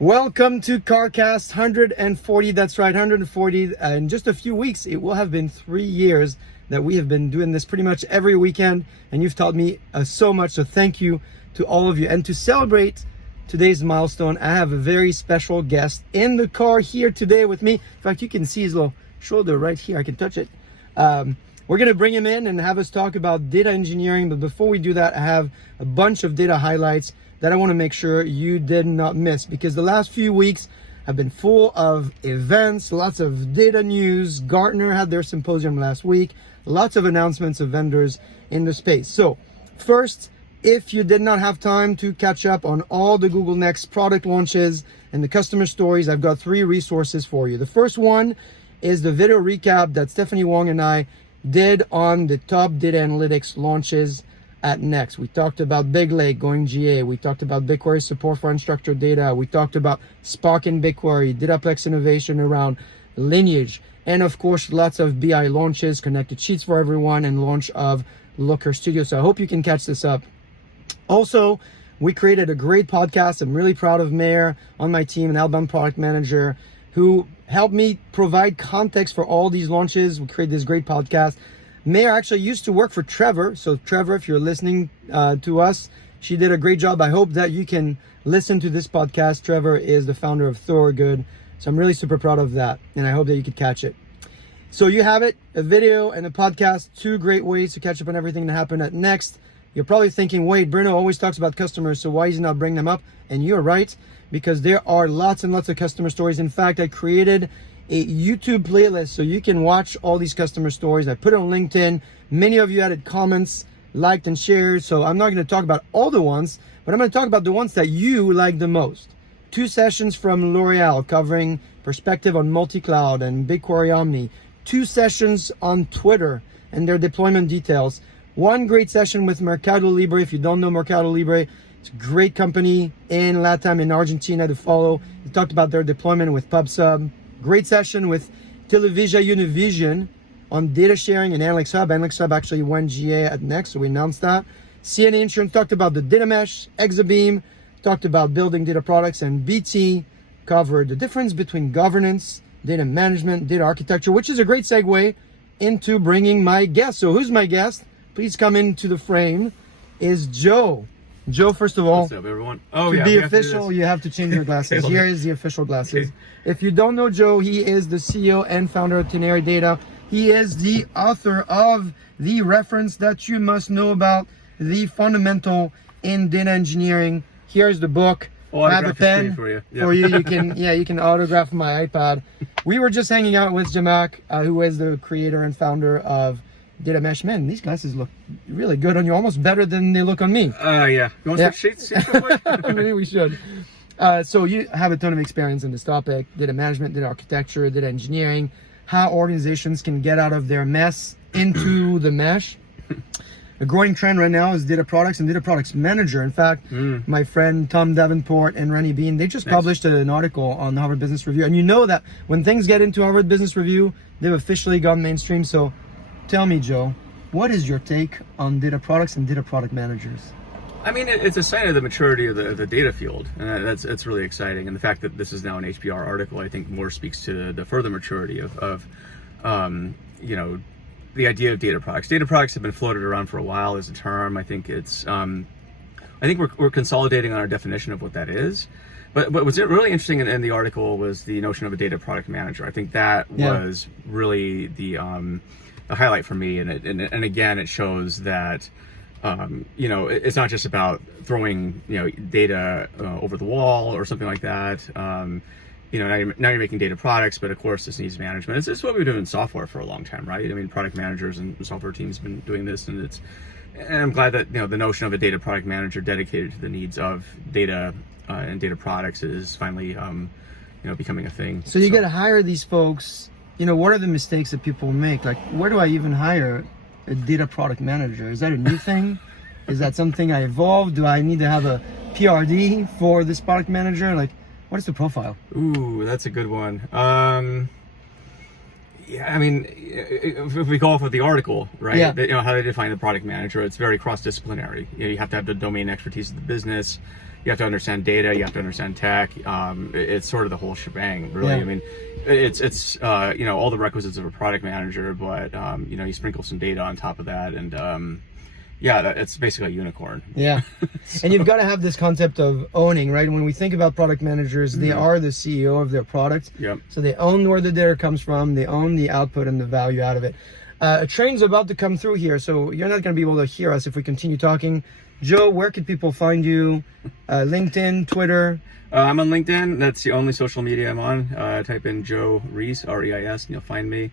Welcome to CarCast 140. That's right, 140. In just a few weeks, it will have been 3 years that we have been doing this pretty much every weekend, and you've taught me so much. So thank you to all of you. And to celebrate today's milestone, I have a very special guest in the car here today with me. In fact, you can see his little shoulder right here. I can touch it. We're going to bring him in and have us talk about data engineering. But before we do that, I have a bunch of data highlights that I want to make sure you did not miss, because the last few weeks have been full of events, lots of data news. Gartner had their symposium last week, lots of announcements of vendors in the space. So first, if you did not have time to catch up on all the Google Next product launches and the customer stories, I've got 3 resources for you. The first one is the video recap that Stephanie Wong and I did on the top data analytics launches at Next. We talked about Big Lake going GA. We talked about BigQuery support for unstructured data. We talked about Spark and BigQuery, Dataplex innovation around Lineage, and of course, lots of BI launches, connected sheets for everyone, and launch of Looker Studio. So I hope you can catch this up. Also, we created a great podcast. I'm really proud of Mayor on my team, an outbound product manager, who helped me provide context for all these launches. We created this great podcast. Mayor actually used to work for Trevor. So Trevor, if you're listening to us, she did a great job. I hope that you can listen to this podcast. Trevor is the founder of Thorogood. So I'm really super proud of that. And I hope that you could catch it. So you have it, a video and a podcast, 2 great ways to catch up on everything that happened at Next. You're probably thinking, wait, Bruno always talks about customers, so why is he not bringing them up? And you're right, because there are lots and lots of customer stories. In fact, I created a YouTube playlist so you can watch all these customer stories. I put it on LinkedIn. Many of you added comments, liked and shared. So I'm not going to talk about all the ones, but I'm going to talk about the ones that you like the most. 2 sessions from L'Oreal covering perspective on multi-cloud and BigQuery Omni. 2 sessions on Twitter and their deployment details. 1 great session with Mercado Libre. If you don't know Mercado Libre, it's a great company in LATAM, in Argentina to follow. We talked about their deployment with PubSub. Great session with Televisa Univision on data sharing and Analytics Hub. Analytics Hub actually went GA at Next, so we announced that. CNA Insurance talked about the data mesh. Exabeam talked about building data products, and BT covered the difference between governance, data management, data architecture, which is a great segue into bringing my guest. So who's my guest? Please come into the frame. Is Joe. Joe, first of all, what's up, everyone? Oh, to be official, you have to change your glasses. Here is the official glasses. Okay. If you don't know Joe, he is the CEO and founder of Tenere Data. He is the author of the reference that you must know about, the fundamental in data engineering. Here's the book. I have a pen for you. Yeah. For you. You can, you can autograph my iPad. We were just hanging out with Jamak, who is the creator and founder of Data Mesh. Man, these glasses look really good on you, almost better than they look on me. Yeah. You want to switch sheets? Maybe we should. So you have a ton of experience in this topic: data management, data architecture, data engineering, how organizations can get out of their mess into the mesh. A growing trend right now is data products and data products manager. In fact, my friend Tom Davenport and Rennie Bean, they just published an article on the Harvard Business Review. And you know that when things get into Harvard Business Review, they've officially gone mainstream. So tell me, Joe, what is your take on data products and data product managers? I mean, it's a sign of the maturity of the data field, and it's really exciting. And the fact that this is now an HBR article, I think, more speaks to the further maturity of the idea of data products. Data products have been floated around for a while as a term. I think it's, I think we're consolidating on our definition of what that is. But what's really interesting in the article was the notion of a data product manager. I think that was really the highlight for me, and again, it shows that it's not just about throwing data over the wall or something like that. Now you're making data products, but of course this needs management. It's what we've been doing in software for a long time, right? I mean, product managers and software teams have been doing this, and I'm glad that the notion of a data product manager dedicated to the needs of data and data products is finally becoming a thing. So you got to hire these folks. What are the mistakes that people make? Like, where do I even hire a data product manager? Is that a new thing? Is that something I evolved? Do I need to have a PRD for this product manager? Like, what is the profile? Ooh, that's a good one. Yeah, I mean, if we go off with the article, right? Yeah. How they define the product manager, it's very cross-disciplinary. You have to have the domain expertise of the business. you have to understand data, you have to understand tech. It's sort of the whole shebang, really. Yeah. I mean, it's you know, all the requisites of a product manager, but you know, you sprinkle some data on top of that, and yeah, it's basically a unicorn. Yeah. And you've got to have this concept of owning, right? When we think about product managers, they are the CEO of their product. Yep. So they own where the data comes from, they own the output and the value out of it. A train's about to come through here, so you're not going to be able to hear us if we continue talking. Joe, where can people find you? LinkedIn, Twitter? I'm on LinkedIn. That's the only social media I'm on. Type in Joe Reis, R-E-I-S, and you'll find me.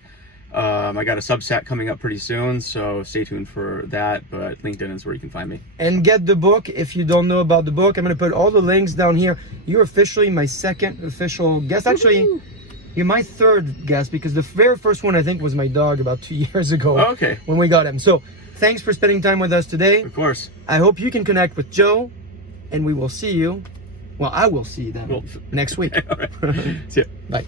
I got a Substack coming up pretty soon, so stay tuned for that, but LinkedIn is where you can find me. And get the book if you don't know about the book. I'm going to put all the links down here. You're officially my second official guest. Actually, you're my third guest, because the very first one, I think, was my dog about 2 years ago. Oh, okay. When we got him. So thanks for spending time with us today. Of course. I hope you can connect with Joe, and we will see you. Well, I will see them next week. All right. See ya. Bye.